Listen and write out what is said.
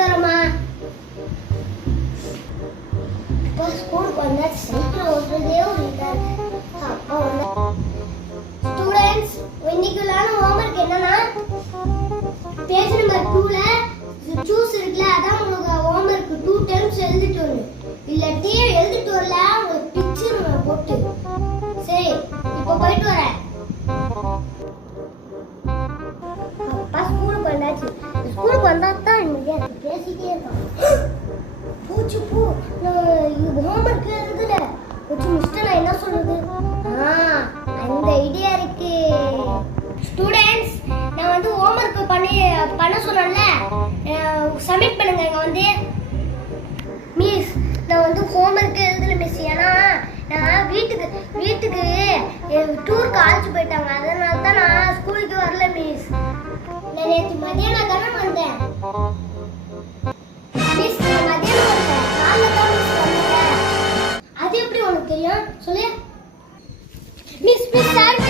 போயிட்டு வரமா. ஸ்கூலுக்கு வந்தா சைக்கிள் ஓட்டுறதே ஒரு இதா இருக்கு. ஸ்டூடெண்ட்ஸ், இன்னைக்குள்ளான ஹோம்வொர்க் என்னன்னா பேஜ் நம்பர் 2ல சூஸ் இருக்குல, அதான் உங்களுக்கு ஹோம்வொர்க் 2 டைம்ஸ் எழுதிட்டு வரணும். இல்லாட்டி எழுதிட்டு வரல ஒரு பிக்சர் போட்டு. சரி, இப்போ போயிட்டு வரேன். அப்பா ஸ்கூலுக்கு வந்தாச்சு. ஸ்கூலுக்கு வந்தா தான் பேசிட்டே இருக்கான். பூச்சு பூ, ஹோம்வொர்க் இருக்குல்ல, கொஞ்சம் மிஸ்டர் நான் என்ன சொல்றது? அந்த ஐடியா இருக்கு. ஸ்டூடெண்ட்ஸ், நான் வந்து ஹோம்வொர்க் பண்ண சொன்னேன்ல, சப்மிட் பண்ணுங்க. இங்க வந்து மிஸ், நான் வந்து ஹோம்வொர்க் எழுதல மிஸ். ஏன்னா நான் வீட்டுக்கு டூருக்கு அழைச்சு போயிட்டாங்க. அதனால தான் நான் ஸ்கூலுக்கு வரல மிஸ். நான் நேற்று மதியானம் தானே வந்தேன் மிஸ். நான் மதியானம் வந்தேன், காலைல தான் மிஸ் வந்தேன். அது எப்படி உனக்கு தெரியும் சொல்லு மிஸ்? Miss sir